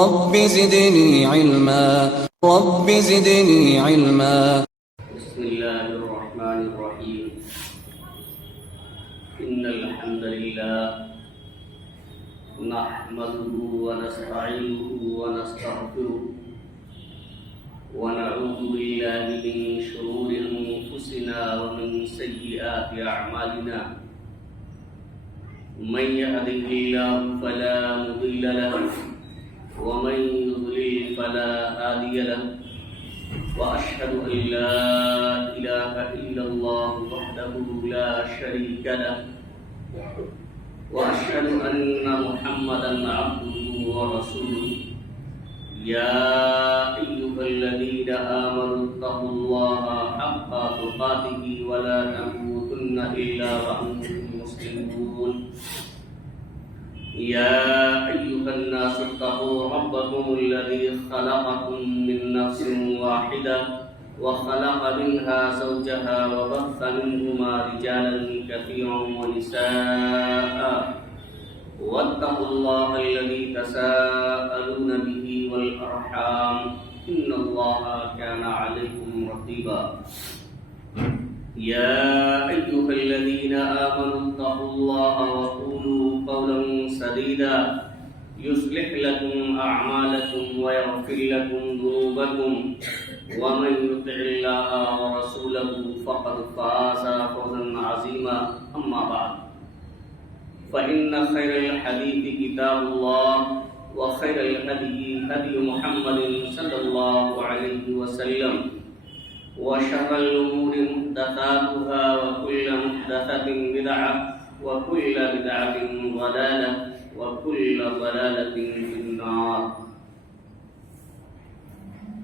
رب زدني علما رب زدني علما. بسم الله الرحمن الرحيم. إن الحمد لله نحمده ونستعينه ونستغفره ونعوذ بالله من شرور أنفسنا ومن سيئات أعمالنا. من يهده الله فلا مضل له ومن يضلل فلا هادي له. وأشهد أن لا إله إلا الله وحده لا شريك له وأشهد أن محمدا عبده ورسوله. يا أيها الذين آمنوا اتقوا الله حق تقاته ولا تموتن إلا وأنتم مسلمون. يا أيها الناس اتقوا ربكم الذي خلقكم من نفس واحدة وخلق منها زوجها وبث منهما رجالا كثيرا ونساء. واتقوا الله الذي تساءلون به والأرحام إن الله كان عليكم رقيبا. يا أيها الذين آمنوا اتقوا الله وقولوا قولا سديدا يصلح لكم أعمالكم ويغفر لكم ذنوبكم ومن يطع الله ورسوله فقد فاز فوزا عظيما. أما بعد فإن خير الحديث كتاب الله وخير الهدي هدي محمد صلى الله عليه وسلم وشر الأمور محدثاتها وكل محدثة بدعة وكل بدعة ضلالة وكل ضلالة في النار.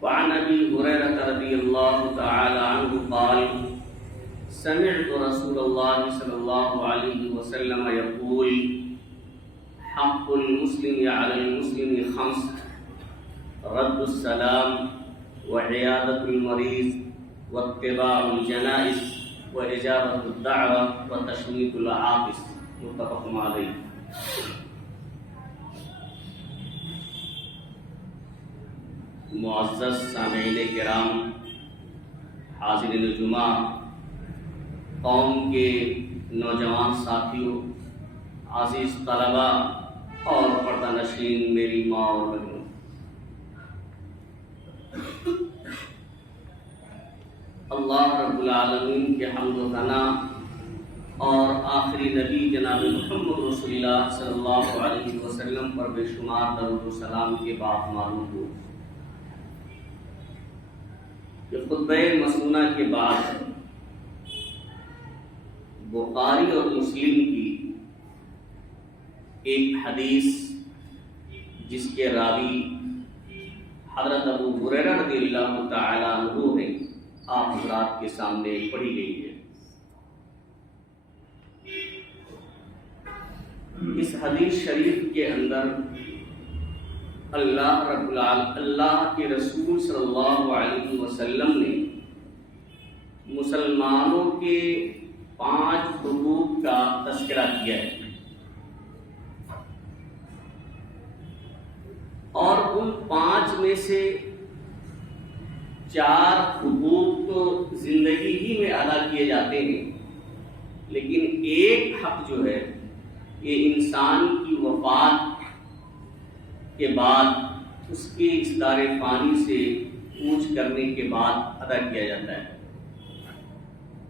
وعن أبي هريرة رضي الله تعالى عنه قال سمعت رسول الله صلى الله عليه وسلم يقول حق المسلم على المسلم خمس: رد السلام وعيادة المريض واتباع الجنائز وإجابة الدعوة وتشميت العاطس. متفق عليه. معزز سامعین کرام، حاضرین جمعہ، قوم کے نوجوان ساتھیوں، عزیز طلباء اور پردہ نشین میری ماں اور بہنوں، اللہ رب العالمین کے حمد و ثنا اور آخری نبی جناب محمد رسول اللہ صلی اللہ علیہ وسلم پر بے شمار درود و سلام کے بعد معلوم ہو کہ خطبہ مسنونہ کے بعد بخاری اور مسلم کی ایک حدیث جس کے راوی حضرت ابو ہریرہ رضی اللہ تعالی عنہ ہے، آپ حضرات کے سامنے پڑھی گئی ہے۔ اس حدیث شریف کے اندر اللہ کے رسول صلی اللہ علیہ وسلم نے مسلمانوں کے 5 حقوق کا تذکرہ کیا ہے، اور ان 5 میں سے 4 حقوق تو زندگی ہی میں ادا کیے جاتے ہیں، لیکن ایک حق جو ہے یہ انسان کی وفات کے بعد اس کے اس دار فانی سے کوچ کرنے کے بعد ادا کیا جاتا ہے۔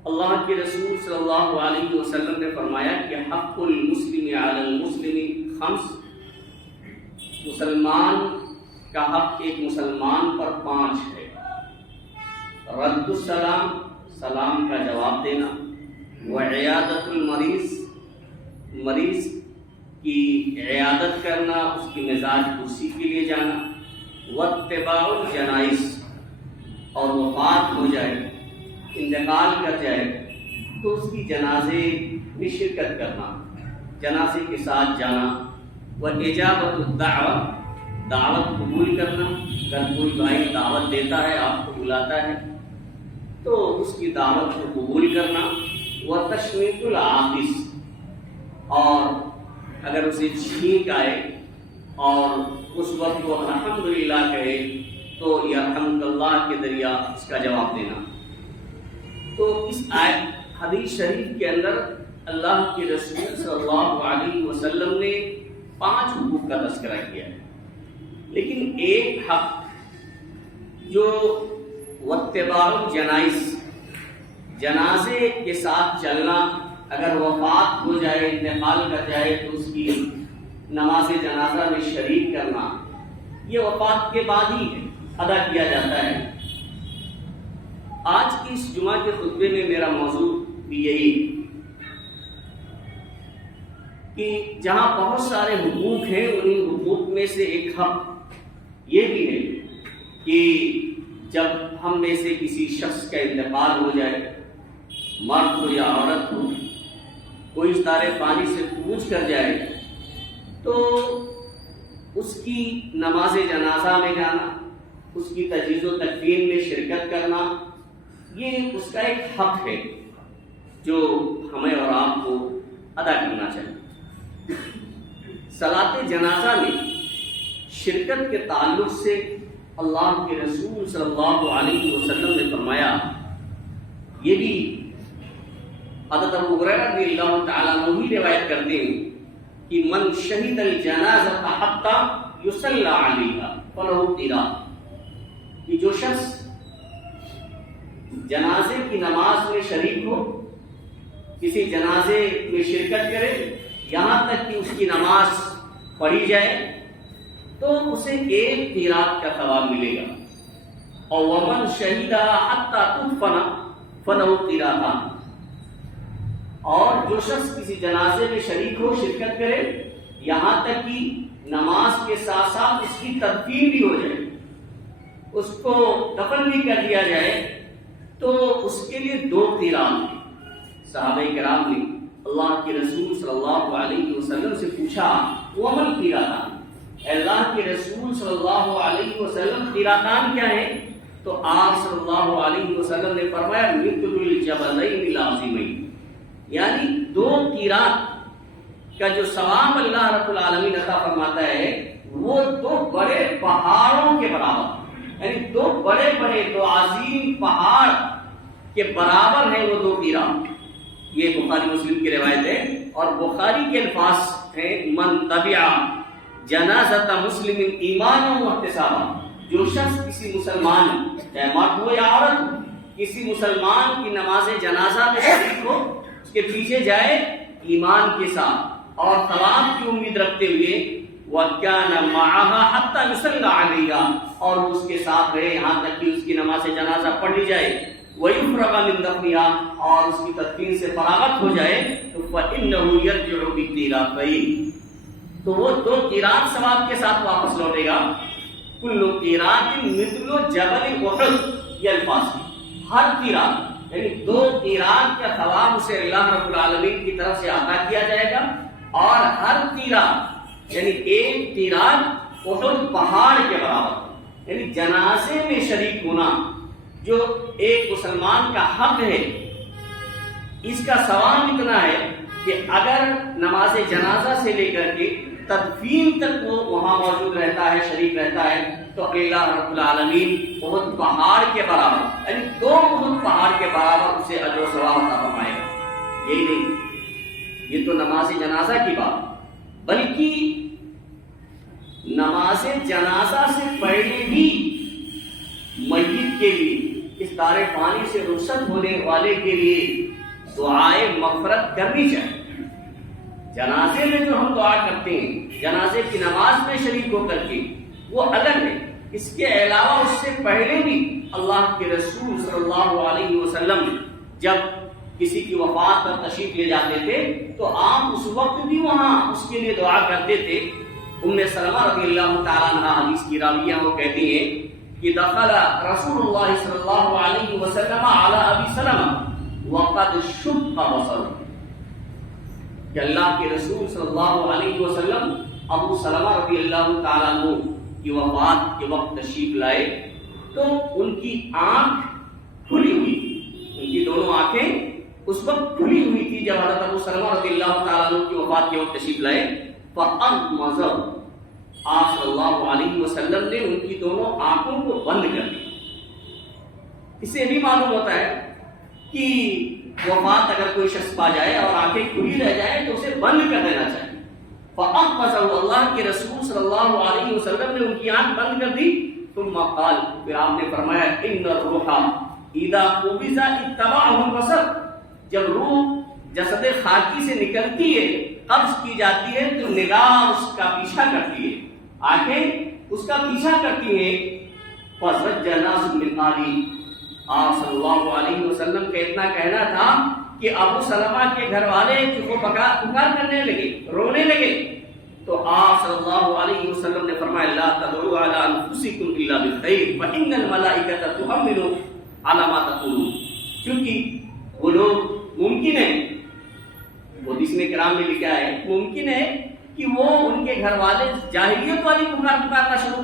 اللہ کے رسول صلی اللہ علیہ وسلم نے فرمایا کہ حق المسلم علی المسلم 5، مسلمان کا حق ایک مسلمان پر 5 ہے۔ رد السلام، سلام کا جواب دینا، وعیادت المریض، مریض کی عیادت کرنا، اس کی مزاج پرسی کے لیے جانا، واتباع الجنائز، اور وفات ہو جائے، انتقال کر جائے تو اس کی جنازے میں شرکت کرنا، جنازے کے ساتھ جانا، واجابت الدعوہ، دعوت قبول کرنا، اگر کوئی بھائی دعوت دیتا ہے، آپ کو بلاتا ہے تو اس کی دعوت کو قبول کرنا، وتشمیت العاطس، اور اگر اسے چھینک آئے اور اس وقت وہ الحمدللہ کہے تو یرحمک اللہ کے ذریعہ اس کا جواب دینا۔ تو اس حدیث شریف کے اندر اللہ کے رسول صلی اللہ علیہ وسلم نے 5 حقوق کا تذکرہ کیا ہے، لیکن ایک حق جو واتباع الجنائز، جنازے کے ساتھ چلنا، اگر وفات ہو جائے، انتقال کر جائے تو اس کی نماز جنازہ میں شریک کرنا، یہ وفات کے بعد ہی ادا کیا جاتا ہے۔ آج کی اس جمعہ کے خطبے میں میرا موضوع بھی یہی کہ جہاں بہت سارے حقوق ہیں، انہی حقوق میں سے ایک حق یہ بھی ہے کہ جب ہم میں سے کسی شخص کا انتقال ہو جائے، مرد ہو یا عورت ہو، کوئی اس تارے پانی سے پوچھ کر جائے تو اس کی نماز جنازہ میں جانا، اس کی تجہیز و تکفین میں شرکت کرنا، یہ اس کا ایک حق ہے جو ہمیں اور آپ کو ادا کرنا چاہیے۔ صلاۃ جنازہ میں شرکت کے تعلق سے اللہ کے رسول صلی اللہ علیہ وسلم نے فرمایا، یہ بھی حضرت ابو ہریرہ رضی اللہ تعالیٰ عنہ ہی روایت کرتے ہیں کہ من شہد الجنازہ حتی یصلی علیہا فلہ قیراط، کہ جو شخص جنازے کی نماز میں شریک ہو، کسی جنازے میں شرکت کرے، یہاں تک کہ اس کی نماز پڑھی جائے تو اسے 1 قیراط کا ثواب ملے گا۔ اور ومن شہیدہ حتی تدفن فلہ قیراطان، اور جو شخص کسی جنازے میں شریک ہو، شرکت کرے، یہاں تک کہ نماز کے ساتھ ساتھ اس کی تدفین بھی ہو جائے، اس کو دفن بھی کر دیا جائے، تو اس کے لیے 2 قیراط۔ صحابہ کرام نے اللہ کے رسول صلی اللہ علیہ وسلم سے پوچھا، ومن قیراطان، اللہ کے رسول صلی اللہ علیہ وسلم قیراطان کیا ہے؟ تو آپ صلی اللہ علیہ وسلم نے فرمایا، مثل الجبلین العظیمین، یعنی 2 قیراط کا جو ثواب اللہ رب العالمین عطا فرماتا ہے وہ 2 بڑے پہاڑوں کے برابر، یعنی 2 بڑے 2 عظیم پہاڑ کے برابر ہے وہ 2 قیراط۔ یہ بخاری مسلم کی روایت ہے، اور بخاری کے الفاظ ہیں، من تبع جنازۃ مسلم ایمانا واحتسابا، جو شخص کسی مسلمان، چاہے مرد ہو یا عورت ہو، کسی مسلمان کی نماز جنازہ میں شریک ہو، اس کے پیچھے جائے ایمان کے ساتھ اور ثواب کی امید رکھتے ہوئے، وَكَانَ مَعَهَا حَتَّى يُصَلَّى عَلَيْهَا، اور اس کے ساتھ رہے یہاں تک کہ اس کی نماز جنازہ پڑھ لی جائے، وَيُفْرَغَ مِن دَفْنِهَا، اور اس کی تدفین سے فراغت ہو جائے، تو فَإِنَّهُ يَرْجِعُ بِقِيرَاطَيْنِ، تو وہ 2 قیراط ثواب کے ساتھ واپس لوٹے گا۔ کل قیراط مثل جبل احد، یہ الفاظ ہر قیراط یعنی 2 قیراط کا ثواب اسے اللہ رب العالمین کی طرف سے عطا کیا جائے گا، اور ہر قیراط یعنی 1 قیراط احد پہاڑ کے برابر، یعنی جنازے میں شریک ہونا جو ایک مسلمان کا حق ہے، اس کا ثواب اتنا ہے کہ اگر نماز جنازہ سے لے کر کے تدفین تک وہ وہاں موجود رہتا ہے، شریک رہتا ہے، تو اللہ رب العالمین احد پہاڑ کے برابر، یعنی 2 احد پہاڑ کے برابر اسے اجر و ثواب عطا فرمائے گا۔ یہی نہیں، یہ تو نماز جنازہ کی بات، بلکہ نماز جنازہ سے پہلے بھی میت کے لیے، اس دار فانی سے رخصت ہونے والے کے لیے دعائے مغفرت کرنی چاہیے۔ جنازے میں جو ہم دعا کرتے ہیں، جنازے کی نماز میں شریک ہو کر کے، وہ الگ ہے۔ اس کے علاوہ اس سے پہلے بھی اللہ کے رسول صلی اللہ علیہ وسلم جب کسی کی وفات پر تشریف لے جاتے تھے تو آپ اس وقت بھی وہاں اس کے لیے دعا کرتے تھے۔ ام سلمہ رضی اللہ تعالیٰ عنہ حدیث کی راویہ وہ کہتی ہیں کہ دخل رسول اللہ صلی اللہ علیہ وسلم علی ابی سلمہ وقد شق بصره، کہ اللہ کے رسول صلی اللہ علیہ وسلم ابو سلمہ رضی اللہ تعالیٰ عنہ کی وفات کے وقت تشریف لائے تو ان کی آنکھ کھلی ہوئی، ان کی دونوں آنکھیں اس وقت کھلی ہوئی تھی جب حضرت ابو سلمہ رضی اللہ تعالیٰ عنہ کی وفات کے وقت تشریف لائے۔ فَأَغْمَضَ، آپ صلی اللہ علیہ وسلم نے ان کی دونوں آنکھوں کو بند کر دیا۔ اس سے بھی معلوم ہوتا ہے کہ وفات اگر کوئی شخص پا جائے اور آنکھیں کھلی رہ جائیں تو اسے بند کر دینا چاہیے۔ فَأَقْبَضَهُ اللہ کے رسول صلی اللہ علیہ وسلم نے ان کی آنکھ بند کر دی۔ ثم قال، پھر آپ نے فرمایا ان الروح اذا قبض اتبعه البصر، جب روح جسد خاکی سے نکلتی ہے، قبض کی جاتی ہے، تو نگاہ اس کا پیچھا کرتی ہے، آنکھیں اس کا پیچھا کرتی ہیں۔ فَزَجَّ نَاسٌ مِنْ آلِهِ، آپ صلی اللہ علیہ وسلم کا اتنا کہنا تھا کہ ابو سلمہ کے گھر والے چیخو پکار کرنے لگے، رونے لگے، تو آپ صلی اللہ علیہ وسلم نے فرمایا لا تدعوا علی انفسکم الا بالخیر فإن الملائکۃ تؤمن علی ما تقولون، کیونکہ وہ لوگ ممکن ہے، حدیث میں کرام میں لکھا ہے ممکن ہے کہ وہ ان کے گھر والے جاہلیت والی پکارنا شروع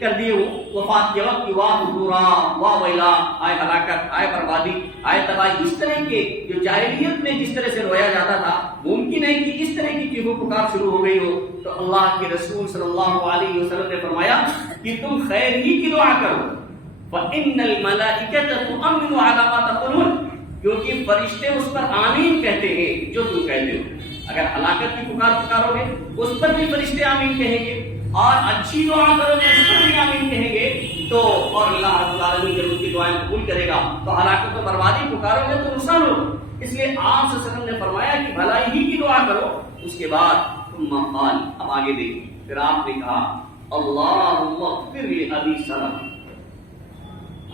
کر دیے ہوں وفات کے وقت، واہ حضورا، واہ ویلا، آئے ہلاکت، آئے بربادی، آئے تباہی، اس طرح کے جو جاہلیت میں جس طرح سے رویا جاتا تھا، ممکن ہے کہ اس طرح کی چیخو پکار شروع ہو گئی ہو۔ تو اللہ کے رسول صلی اللہ علیہ وسلم نے فرمایا کہ تم خیر ہی کی دعا کرو، فإن الملائکۃ تؤمن علی ما تقولون، کیونکہ فرشتے اس پر آمین کہتے ہیں جو تم کہتے ہو۔ اگر ہلاکت کی پکار پکارو گے اس پر بھی فرشتے آمین کہیں گے، اور اچھی دعا کرو گے اس پر بھی آمین کہیں گے، تو اور اللہ رب العالمین جب ان کی دعائیں قبول کرے گا تو ہلاکت و بربادی پکارو گے تو نقصان ہو۔ اس لیے آپ صلی اللہ علیہ وسلم نے فرمایا کہ بھلائی ہی کی دعا کرو۔ اس کے بعد ثم قال، اب آگے دیکھیں، پھر آپ نے کہا اللہم اغفر لأبی سلمہ،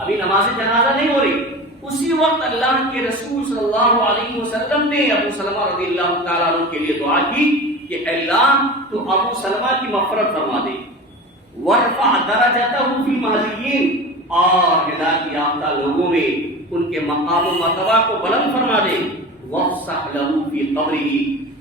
ابھی نماز جنازہ نہیں ہو رہی، اسی وقت اللہ کے رسول صلی اللہ علیہ وسلم نے ابو سلمہ رضی اللہ تعالیٰ عنہ کے لیے دعا کی کہ اللہ تو ابو سلمہ کی مغفرت فرما دے، وارفع درجتہ فی المہدیین، اور ہدایت یافتہ لوگوں میں ان کے مقام و مرتبہ کو بلند فرما دے، وافسح لہ فی قبرہ،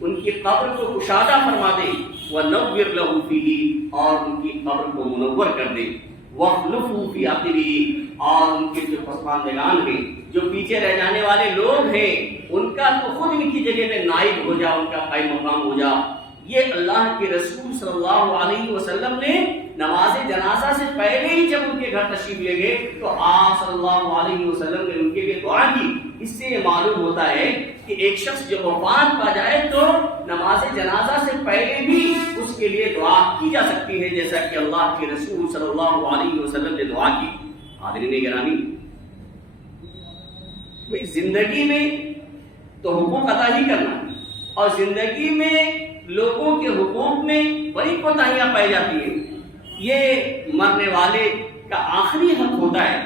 ان کی قبر کو کشادہ فرما دے، ونور لہ فیہ، اور ان کی قبر کو منور کر دے، وَخْلُفُوا فِي عَقِبِهِ، اور ان کے جو پسماندگان ہیں، جو پیچھے رہ جانے والے لوگ ہیں، ان کا تو خود ان کی جگہ میں نائب ہو جا، ان کا قائم مقام ہو جا۔ یہ اللہ کے رسول صلی اللہ علیہ وسلم نے نماز جنازہ سے پہلے ہی جب ان کے گھر تشریف لے گئے تو آپ صلی اللہ علیہ وسلم نے ان کے لیے دعا کی۔ اس سے یہ معلوم ہوتا ہے کہ ایک شخص جو وفات پا جائے تو نماز جنازہ سے پہلے بھی اس کے لیے دعا کی جا سکتی ہے، جیسا کہ اللہ کے رسول صلی اللہ علیہ وسلم نے دعا کی۔ حاضرین گرامی، بھئی زندگی میں تو حقوق ادا ہی کرنا، اور زندگی میں لوگوں کے حقوق میں بڑی کوتاہیاں پائی جاتی ہیں۔ یہ مرنے والے کا آخری حق ہوتا ہے،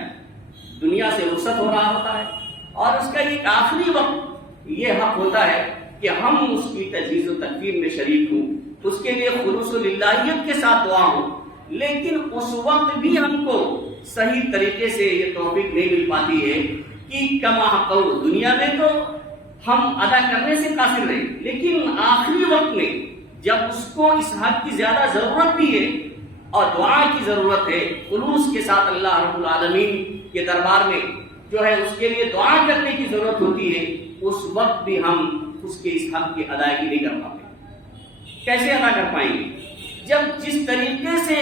دنیا سے رخصت ہو رہا ہوتا ہے، اور اس کا ایک آخری وقت یہ حق ہوتا ہے کہ ہم اس کی تجہیز و تکفین میں شریک ہوں، اس کے لیے خلوص للہیت کے ساتھ دعا ہوں۔ لیکن اس وقت بھی ہم کو صحیح طریقے سے یہ توفیق نہیں مل پاتی ہے کہ کما حق، دنیا میں تو ہم ادا کرنے سے قاصر رہے، لیکن آخری وقت میں جب اس کو اس حق کی زیادہ ضرورت بھی ہے اور دعا کی ضرورت ہے، خلوص کے ساتھ اللہ رب العالمین کے دربار میں جو ہے اس کے لیے دعا کرنے کی ضرورت ہوتی ہے، اس وقت بھی ہم اس کے اس حق کی ادائیگی نہیں کر پاتے۔ کیسے ادا کر پائیں گے؟ جب جس طریقے سے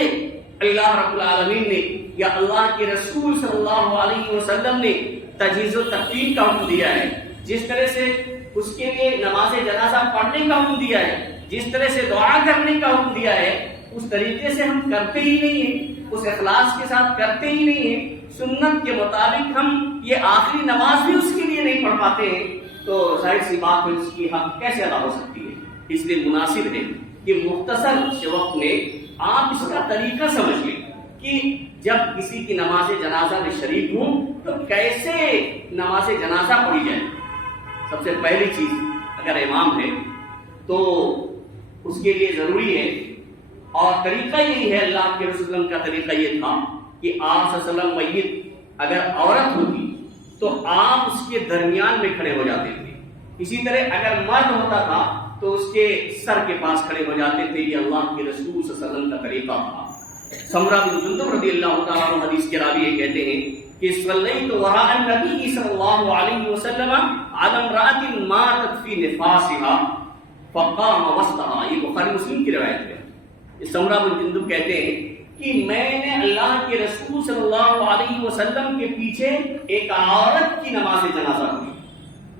اللہ رب العالمین نے یا اللہ کے رسول صلی اللہ علیہ وسلم نے تجہیز و تکفین کا حکم دیا ہے، جس طرح سے اس کے لیے نماز جنازہ پڑھنے کا حکم دیا ہے، جس طرح سے دعا کرنے کا حکم دیا ہے، اس طریقے سے ہم کرتے ہی نہیں ہیں، اس اخلاص کے ساتھ کرتے ہی نہیں ہیں، سنت کے مطابق ہم یہ آخری نماز بھی اس کے لیے نہیں پڑھ پاتے ہیں، تو ظاہر سی بات ہے اس کی حق کیسے ادا ہو سکتی ہے؟ اس لیے مناسب ہے کہ مختصر سے وقت میں آپ اس کا طریقہ سمجھ لیں کہ جب کسی کی نماز جنازہ میں شریک ہوں تو کیسے نماز جنازہ پڑھی جائے۔ سب سے پہلی چیز، اگر امام ہے تو اس کے لیے ضروری ہے، اور طریقہ یہی ہے، اللہ کے رسول کا طریقہ یہ تھا کہ آپ صلی اللہ علیہ وسلم میت اگر عورت ہوتی تو آپ اس کے درمیان میں کھڑے ہو جاتے تھے، اسی طرح اگر مرد ہوتا تھا تو اس کے سر کے پاس کھڑے ہو جاتے تھے۔ یہ اللہ کے رسول صلی اللہ علیہ وسلم کا طریقہ تھا۔ سمرہ بن جندب رضی اللہ تعالیٰ عنہ حدیث کے راوی یہ کہتے ہیں کہ صلیت وراء النبی صلی اللہ علیہ وسلم علی امرأة ماتت فی نفاسها فقام وسطها، یہ بخاری مسلم کی روایت ہے۔ سمرہ بن جندب کہتے ہیں کہ میں نے اللہ کے رسول صلی اللہ علیہ وسلم کے پیچھے ایک عورت کی نماز جنازہ پڑھی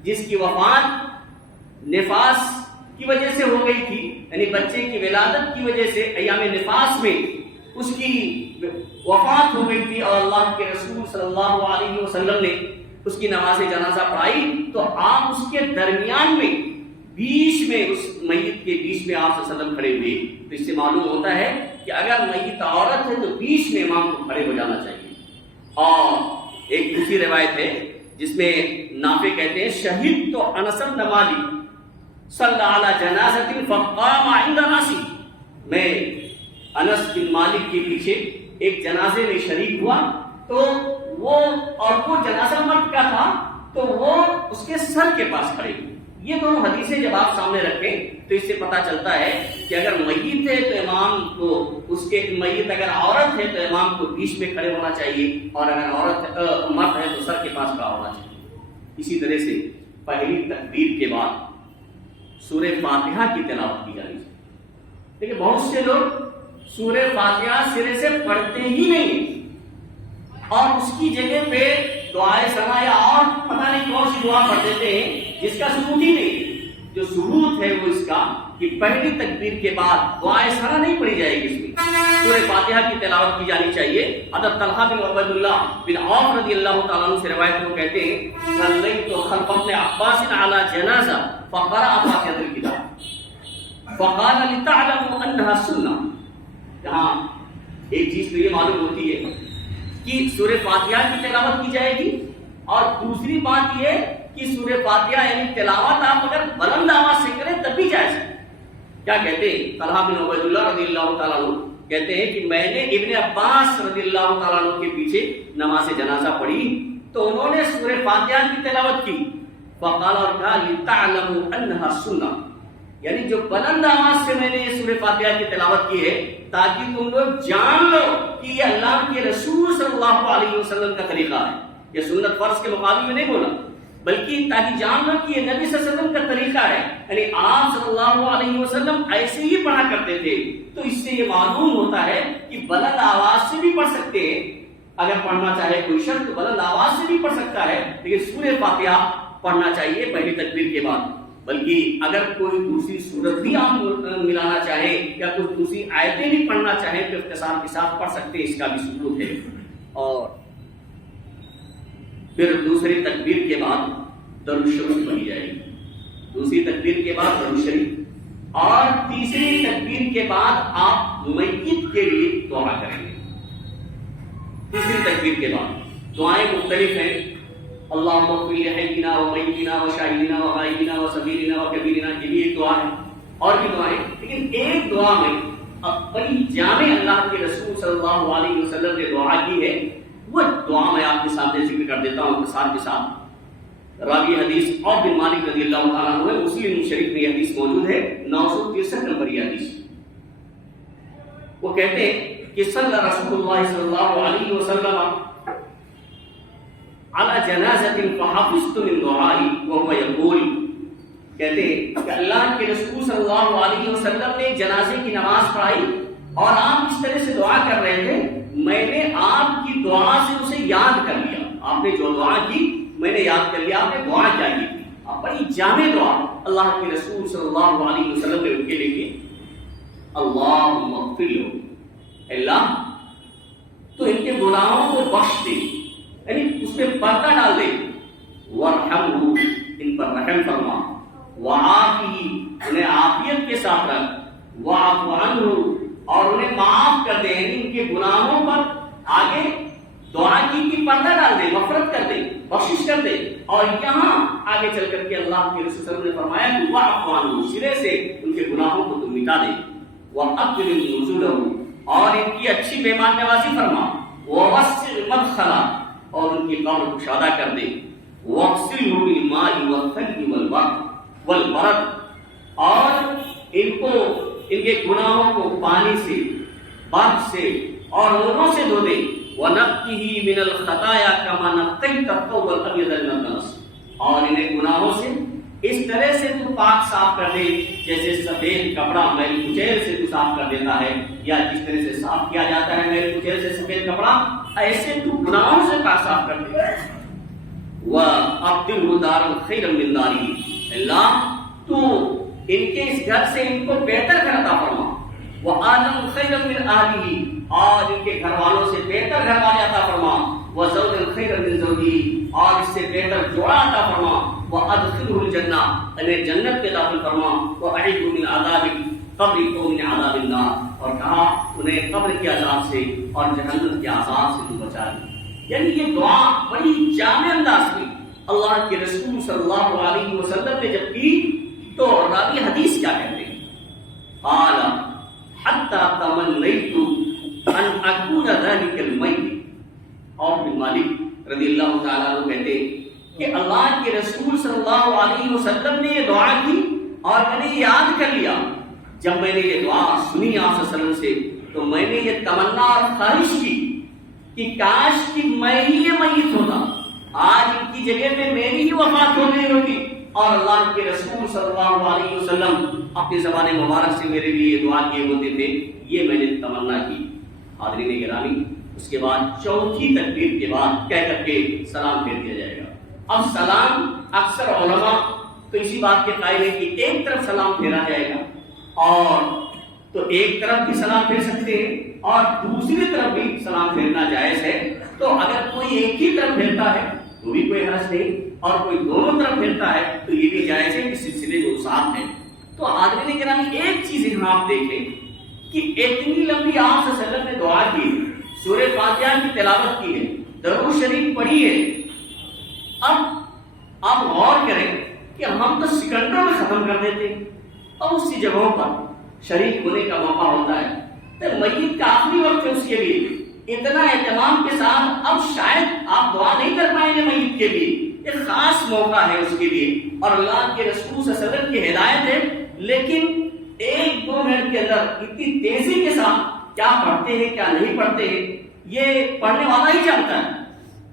جس کی وفات نفاس کی وجہ سے ہو گئی تھی، یعنی بچے کی ولادت کی وجہ سے ایام نفاس میں اس کی وفات ہو گئی تھی، اور اللہ کے رسول صلی اللہ علیہ وسلم نے اس کی نماز جنازہ پڑھائی تو آپ اس کے درمیان میں بیچ میں اس میت کے بیچ میں آپ صلی اللہ علیہ وسلم کھڑے ہوئے. تو اس سے معلوم ہوتا ہے کہ اگر میت عورت ہے تو بیچ میں امام کو کھڑے ہو جانا چاہیے. اور ایک دوسری روایت ہے جس میں نافع کہتے ہیں شہید تو انس بن مالک صلی علی جنازۃ فقام عند راسی، میں انس بن مالک کے پیچھے ایک جنازے میں شریک ہوا تو وہ اور وہ جنازہ مرد کا تھا تو وہ اس کے سر کے پاس کھڑے ہوئے. یہ دونوں حدیثیں جب آپ سامنے رکھیں تو اس سے پتہ چلتا ہے کہ اگر میت ہے تو امام کو اس کے میت اگر عورت ہے تو امام کو بیچ میں کھڑے ہونا چاہیے، اور اگر عورت مرد ہے تو سر کے پاس کھڑا ہونا چاہیے. اسی طرح سے پہلی تکبیر کے بعد سورہ فاتحہ کی تلاوت کی جانی چاہیے. دیکھیں بہت سے لوگ سورہ فاتحہ سرے سے پڑھتے ہی نہیں اور اس کی جگہ پہ دعائے ثنا یا اور پتہ نہیں کون سی دعا پڑھ دیتے ہیں جس کا ثبوت ہی نہیں. جو ثبوت ہے وہ اس کا کہ پہلی تکبیر کے بعد دعائے ثنا نہیں پڑھی جائے گی، اس میں سورہ فاتحہ کی تلاوت کی جانی چاہیے. حضرت طلحہ بن عبید اللہ بن عوف رضی اللہ تعالیٰ عنہ سے روایت وہ کہتے ہیں صلیت خلف ابن عباس علی جنازہ فقرأ فاتحۃ الکتاب فقال لتعلموا انها سنہ. یہاں ایک چیز تو یہ معلوم ہوتی ہے کہ سورہ فاتحہ کی تلاوت کی جائے گی، اور دوسری بات یہ کہ سورہ فاتحہ یعنی تلاوت آپ اگر بلند آواز سے کریں تب بھی جائز ہے. کیا کہتے ہیں طلحہ بن عبید اللہ رضی اللہ تعالیٰ عنہ کہتے ہیں کہ میں نے ابن عباس رضی اللہ تعالیٰ عنہ کے پیچھے نماز جنازہ پڑھی تو انہوں نے سورہ فاتحہ کی تلاوت کی. فقال اور کہا لتعلموا انها سنہ، یعنی جو بلند آواز سے میں نے سورہ فاتحہ کی تلاوت کی ہے تاکہ تم لوگ جان لو کہ یہ اللہ کے رسول صلی اللہ علیہ وسلم کا طریقہ ہے. یہ سنت فرض کے مقابل میں نہیں بولا بلکہ تاکہ جان لو کہ یہ نبی صلی اللہ علیہ وسلم کا طریقہ ہے، یعنی آپ صلی اللہ علیہ وسلم ایسے ہی پڑھا کرتے تھے. تو اس سے یہ معلوم ہوتا ہے کہ بلند آواز سے بھی پڑھ سکتے ہیں، اگر پڑھنا چاہے کوئی شخص تو بلند آواز سے بھی پڑھ سکتا ہے، لیکن سورہ فاتحہ پڑھنا چاہیے پہلی تکبیر کے بعد. بلکہ اگر کوئی دوسری سورت بھی آپ ملانا چاہیں یا کوئی دوسری آیتیں بھی پڑھنا چاہیں تو اختصار کے ساتھ پڑھ سکتے ہیں، اس کا بھی ثبوت ہے. اور پھر دوسری تکبیر کے بعد درود شریف پڑھی جائے گی، دوسری تکبیر کے بعد درود شریف، اور تیسری تکبیر کے بعد آپ میت کے لیے دعا کریں گے. تیسری تکبیر کے بعد دعائیں مختلف ہیں، اللہم اغفر لحینا و میتنا و شاہدنا و غائبنا و صغیرنا و کبیرنا، یہ بھی ایک دعا ہے، اور بھی دعائیں. لیکن ایک دعا میں اب بڑی جامع اللہ کے رسول صلی اللہ علیہ وسلم نے دعا کی ہے، وہ دعا میں آپ کے سامنے ذکر کر دیتا ہوں اختصار کے ساتھ. راوی حدیث عوف بن مالک رضی اللہ تعالیٰ عنہ ہے، مسلم شریف میں یہ حدیث موجود ہے، 963 نمبر یہ حدیث. وہ کہتے ہیں کہ صلی رسول اللہ صلی اللہ علیہ وسلم علی جنازۃ فحفظت من دعائی وهو یقول، کہتے ہیں کہ اللہ کے رسول صلی اللہ علیہ وسلم نے جنازے کی نماز پڑھائی اور آپ اس طرح سے دعا کر رہے تھے، میں نے آپ کی دعا سے اسے یاد کر لیا. آپ نے جو دعا کی میں نے یاد کر لیا، آپ نے دعا کیا کی تھی. بڑی جامع دعا اللہ کے رسول صلی اللہ علیہ وسلم نے ان کے لیے کی. اللہم اغفر لہم، اللہ تو ان کے گناہوں کو بخش دے، یعنی اس پہ پردہ ڈال دے. وارحمہ، ان پر رحم فرما. وعافی، انہیں عافیت کے ساتھ رکھ. واعف عنہ، اور انہیں معاف کر دے، یعنی ان کے گناہوں پر آگے دعا کی کہ پردہ ڈال دے، مغفرت کر دے، بخشش کر دے. اور یہاں آگے چل کر کے اللہ کے رسول صلی اللہ علیہ وسلم نے فرمایا کہ واعف عنہ، سرے سے ان کے گناہوں کو تم مٹا دے. واکرم نزلہ، اور ان کی اچھی مہمان نوازی فرما. ووسع مدخلہ، اور ان کی قبر کشادہ کر دے. واغسلہ بالماء والثلج والبرد، اور ان کو ان کے گناہوں کو پانی سے، برف سے اور اونوں سے دھو دے. وَنَقِّهِ مِنَ الْخَطَايَا كَمَا نَقَّيْتَ الثَّوْبَ الْأَبْيَضَ مِنَ الدَّنَسِ، اور انہیں گناہوں سے اس طرح سے تو پاک صاف کر دے جیسے سفید کپڑا میل کچیل سے تو صاف کر دیتا ہے، یا جس طرح سے صاف کیا جاتا ہے میل کچیل سے سفید کپڑا، ایسے تو گناہوں سے پاک صاف کر دے۔ وَأَبْدِلْهُ دَارًا خَيْرًا مِنْ دَارِهِ، اللہ تو ان کے اس گھر سے ان کو بہتر گھر عطا فرما، وَآلًا خَيْرًا مِنْ أَهْلِهِ، اور ان کے گھر والوں سے بہتر گھر والے عطا فرما، وَزَوْجًا خَيْرًا مِنْ زَوْجِهِ، اور اس سے بہتر جوڑا عطا فرما، وَأَدْخِلْهُ الْجَنَّةَ، انہیں جنت میں داخل فرما، وَأَعِذْهُ مِنْ عَذَابِ الْقَبْرِ وَمِنْ عَذَابِ النَّارِ، اور کہا انہیں قبر کے عذاب سے اور جہنم کے عذاب سے تو بچا لے۔ یعنی یہ دعا بڑی جامع انداز میں اللہ کے رسول صلی اللہ علیہ وسلم نے جب کی تو راوی حدیث کیا کہتے ہیں؟ قال حتی تمنیت ان اکون ذلک المیت، اور بن مالک رضی اللہ تعالیٰ عنہ کہتے ہیں کہ اللہ کے رسول صلی اللہ علیہ وسلم نے یہ دعا کی اور میں نے یاد کر لیا، جب میں نے یہ دعا سنی آپ صلی اللہ علیہ وسلم سے تو میں نے یہ تمنا اور خواہش کی کہ کاش کہ میں ہی یہ میت ہوتا، آج ان کی جگہ پہ میری ہی وفات ہو گئی ہوتی، اور اللہ کے رسول صلی اللہ علیہ وسلم اپنی زبان مبارک سے میرے لیے دعا کیے ہوتے تھے، یہ میں نے تمنا کی۔ حاضرین گرامی، اس کے بعد چوتھی تکبیر کے بعد کہہ کر کے سلام پھیر دیا جائے گا۔ اب سلام اکثر علماء تو اسی بات کے قائل ہیں کہ ایک طرف سلام پھیرا جائے گا، اور تو ایک طرف بھی سلام پھیر سکتے ہیں اور دوسری طرف بھی سلام پھیرنا جائز ہے، تو اگر کوئی ایک ہی طرف پھیرتا ہے تو بھی کوئی حرج نہیں، اور کوئی دونوں طرف پھیرتا ہے تو یہ بھی جائز ہے کہ سلسلے میں وسعت ہے۔ تو حاضرین گرامی، ایک چیز یہاں آپ دیکھیں کہ اتنی لمبی آپ صلی اللہ علیہ وسلم نے دعا کی، سورہ فاتحہ کی تلاوت کی ہے، درود شریف پڑھی ہے، اب آپ غور کریں کہ ہم تو سیکنڈوں میں ختم کر دیتے ہیں، اور اسی جگہوں پر شریک ہونے کا موقع ہوتا ہے تو میت کا آخری وقت ہے، اس کے لیے اتنا اہتمام کے ساتھ اب شاید آپ دعا نہیں کر پائیں گے میت کے لیے، ایک خاص موقع ہے اس کے لیے، اور اللہ کے رسول صلی اللہ علیہ وسلم کی ہدایت ہے، لیکن ایک دو منٹ کے اندر اتنی تیزی کے ساتھ کیا پڑھتے ہیں کیا نہیں پڑھتے ہیں یہ پڑھنے والا ہی جانتا ہے۔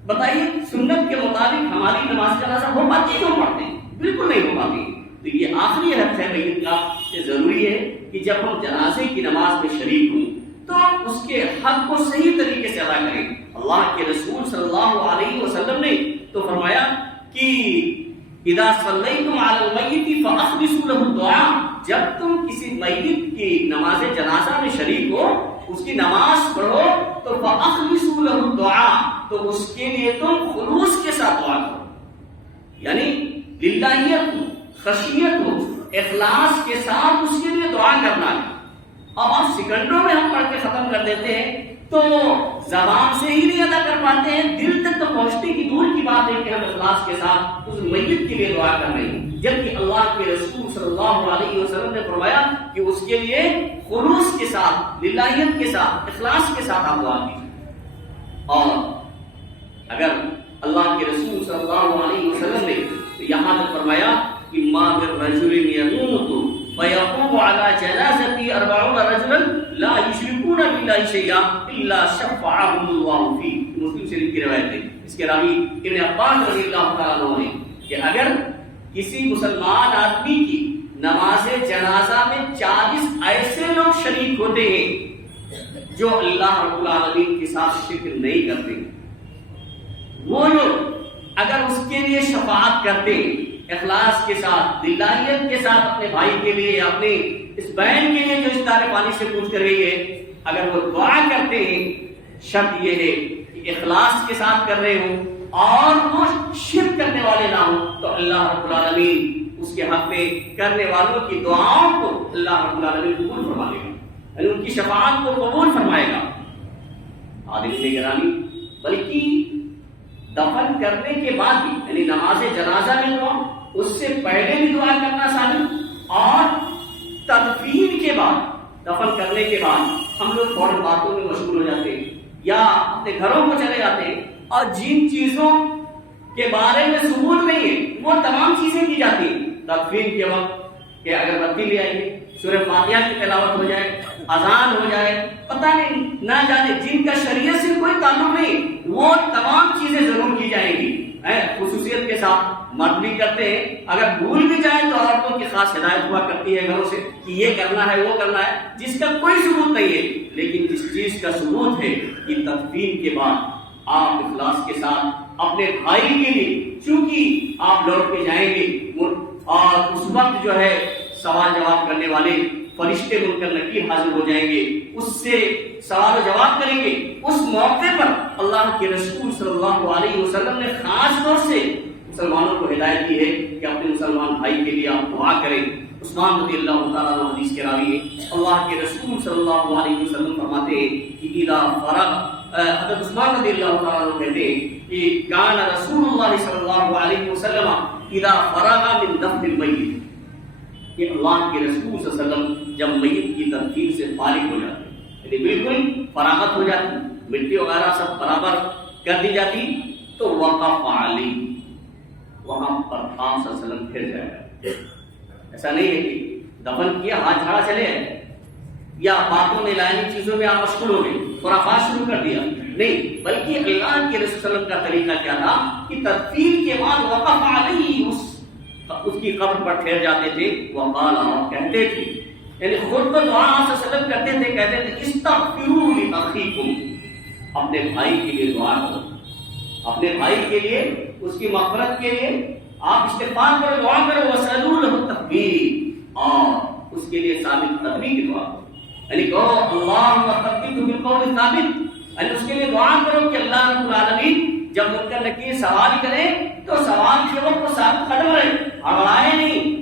بتائیے سنت کے مطابق ہماری نماز جنازہ ہو پاتی ہے؟ کیوں پڑھتے ہیں؟ بالکل نہیں ہو پاتی۔ تو یہ آخری حق ہے میت کا، یہ ضروری ہے کہ جب ہم جنازے کی نماز میں شریک ہوں تو اس کے حق کو صحیح طریقے سے ادا کریں۔ اللہ کے رسول صلی اللہ علیہ وسلم نے تو فرمایا کہ اذا صلیتم علی المیت فاخلصوا له الدعاء، جب تم کسی میت کی نماز جنازہ میں شریک ہو، اس کی نماز پڑھو تو فاخلصوا له الدعاء، تو اس کے لیے تم خلوص کے ساتھ دعا کرو، یعنی للہیت ہو، خشیت ہو، اخلاص کے ساتھ اس کے لیے دعا کرنا ہے۔ اب آپ سیکنڈوں میں ہم پڑھ کے ختم کر دیتے ہیں تو زبان سے ہی نہیں ادا کر پاتے ہیں، دل تک تو پہنچنے کی دور کی بات ہے کہ ہم اخلاص کے ساتھ اس میت کے لیے دعا کر رہے ہیں، جبکہ اللہ کے رسول صلی اللہ علیہ وسلم نے فرمایا کہ اس کے لیے خلوص کے ساتھ، للہیت کے ساتھ، اخلاص کے ساتھ آپ دعا کیجیے۔ اور اگر اللہ کے رسول صلی اللہ علیہ وسلم نے یہاں تک فرمایا کہ ما بالرجل يموت فيقوم على جنازته 40 رجلا لا يشركون بالله شيئا الا شفعهم الله فيه، مسلم شریف کی روایت ہے۔ اس کے راوی ابن عباس رضی اللہ تعالیٰ عنہ نے کہ اگر کسی مسلمان آدمی کی نماز جنازہ میں 40 ایسے لوگ شریک ہوتے ہیں جو اللہ رب العالمین کے ساتھ شرک نہیں کرتے، وہ لوگ اگر اس کے لیے شفاعت کرتے اخلاص کے ساتھ، دلائیت کے ساتھ، اپنے بھائی کے لیے یا اپنے اس بہن کے لیے جو اس تارے پانی سے پوچھ کر گئی ہے، اگر وہ دعا کرتے ہیں، شرط یہ ہے کہ اخلاص کے ساتھ کر رہے ہوں اور وہ شرک کرنے والے نہ ہوں، تو اللہ رب العالمین اس کے حق میں کرنے والوں کی دعاؤں کو اللہ رب العالمین قبول فرما لے گا، یعنی ان کی شفاعت کو قبول فرمائے گا۔ حاضرین گرامی، بلکہ دفن کرنے کے بعد بھی، یعنی نماز جنازہ میں دعا، اس سے پہلے بھی دعا کرنا ثابت، اور تدفین کے بعد، دفن کرنے کے بعد ہم لوگ فوراً باتوں میں مشغول ہو جاتے ہیں یا اپنے گھروں کو چلے جاتے ہیں، اور جن چیزوں کے بارے میں ثبوت نہیں ہے وہ تمام چیزیں کی جاتی ہیں تدفین کے وقت، کہ اگر بتی لے آئیے، سورہ فاتحہ کی تلاوت ہو جائے، اذان ہو جائے، پتہ نہیں نہ جانے جن کا شریعت سے کوئی تعلق نہیں، وہ تمام چیزیں ضرور کی جائیں گی خصوصیت کے ساتھ مرد بھی کرتے ہیں. اگر بھول بھی جائیں تو عورتوں کی خاص ہدایت ہوا کرتی ہے گھروں سے کہ یہ کرنا ہے وہ کرنا ہے، جس کا کوئی ثبوت نہیں ہے. لیکن جس چیز کا ثبوت ہے کہ تدفین کے بعد آپ اخلاص کے ساتھ اپنے بھائی کے لیے، چونکہ آپ لوٹ کے جائیں گے اور اس وقت جو ہے سوال جواب کرنے والے فرشتے منکر نکیر حاضر ہو جائیں گے، اس سے سوال و جواب کریں گے. اس موقع پر اللہ کے رسول صلی اللہ علیہ وسلم نے خاص طور سے مسلمانوں کو ہدایت دی ہے کہ اپنے مسلمان بھائی کے لیے آپ دعا کریں. عثمان رضی اللہ تعالیٰ عنہ حدیث کے راوی ہے، اللہ کے رسول صلی اللہ علیہ وسلم فرماتے ہیں کہ اذا فرغ، حضرت عثمان رضی اللہ تعالیٰ عنہ کہتے ہیں کہ کان رسول اللہ صلی اللہ علیہ وسلم اذا فرغ من دفن المیت، کہ اللہ کے رسول صلی اللہ علیہ وسلم جب میت کی تدفین سے فارغ ہو جاتے، یعنی بالکل فراغت ہو جاتی، مٹی وغیرہ سب برابر کر دی جاتی، تو وقف علی، وہاں پر آپ صلی اللہ علیہ وسلم پھر جائے. ایسا نہیں ہے کہ دفن کیا ہاتھ جھاڑا چلے یا باتوں میں لائنی چیزوں میں آپ مشغول ہو گئے، خرافات شروع کر دیا، نہیں، بلکہ اللہ کے رسول صلی اللہ علیہ وسلم کا طریقہ کیا تھا کہ تدفین کے بعد وقف علی، اس کی قبر پر ٹھہر جاتے تھے. وقال، اور کہتے تھے، یعنی خود تو دعا آپ صلی اللہ علیہ وسلم کرتے تھے، کہتے تھے استغفروا لاخیکم، اپنے بھائی کے لیے دعا کرو، اپنے بھائی کے لیے، اس کی مغفرت کے لیے آپ استغفار کرو، دعا کرو. وسلوا له التثبیت، اور اس کے لیے ثابت قدمی کی دعا کرو، یعنی کہو اللہم ثبتہ بالقول الثابت، یعنی اس کے لیے دعا کرو کہ اللہ رب العالمین جب منکر نکیر سوال کرے تو سوال کے وقت وہ ثابت قدم رہے، ہڑبڑائے نہیں،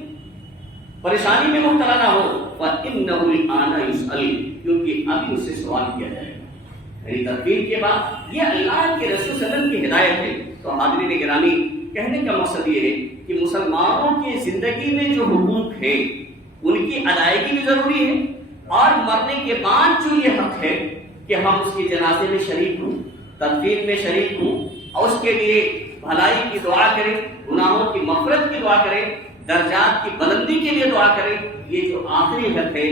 پریشانی میں مبتلا نہ ہو. وَإِنَّهُ الْآنَ يُسْأَلُ، کیونکہ ابھی اس سے سوال کیا جائے گا، یعنی تدفین کے بعد. یہ اللہ کے رسول صلی اللہ علیہ وسلم کی ہدایت ہے. تو حاضرین گرامی، کہنے کا مقصد یہ ہے کہ مسلمانوں کی زندگی میں جو حقوق ہیں ان کی ادائیگی بھی ضروری ہے، اور مرنے کے بعد جو یہ حق ہے کہ ہم اس کے جنازے میں شریک ہوں، تدفین میں شریک ہوں، اور اس کے لیے بھلائی کی دعا کریں، گناہوں کی مغفرت کی دعا کریں، درجات کی بلندی کے لیے دعا کریں. یہ جو آخری حق ہے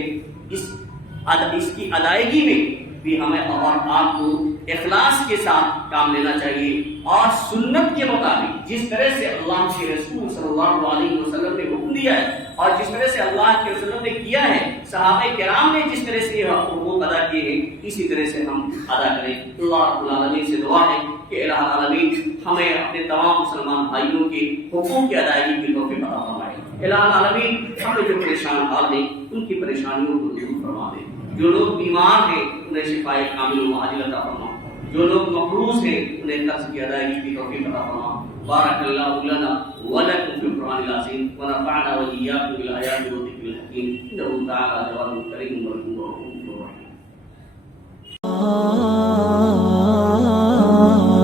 اس کی ادائیگی میں بھی ہمیں اور آپ کو اخلاص کے ساتھ کام لینا چاہیے، اور سنت کے مطابق جس طرح سے اللہ کے رسول صلی اللہ علیہ وسلم نے حکم دیا ہے، اور جس طرح سے اللہ کے رسول نے کیا ہے، صحابہ کرام نے جس طرح سے حقوق ادا کیے ہیں، اسی طرح سے ہم ادا کریں. اللہ رب العالمین سے دعا ہے کہ الہ العالمین ہمیں اپنے تمام مسلمان بھائیوں کے حقوق کی ادائیگی کی توفیق عطا فرمائے. الہ العالمین ہمیں جو پریشان حال ہیں ان کی پریشانیوں کو دور فرما دے. جو لوگ بیمار ہیں انہیں شفائے کامل و عاجل عطا فرما. جو لوگ مقروض ہیں انہیں قرض کی ادائیگی کی توفیق عطا فرما. بارک اللہ لنا ولکم فی القرآن العظیم ونفعنا وإیاکم بالآیات والذکر الحکیم. انہ تعالی جواد کریم ورحیم ورحیم.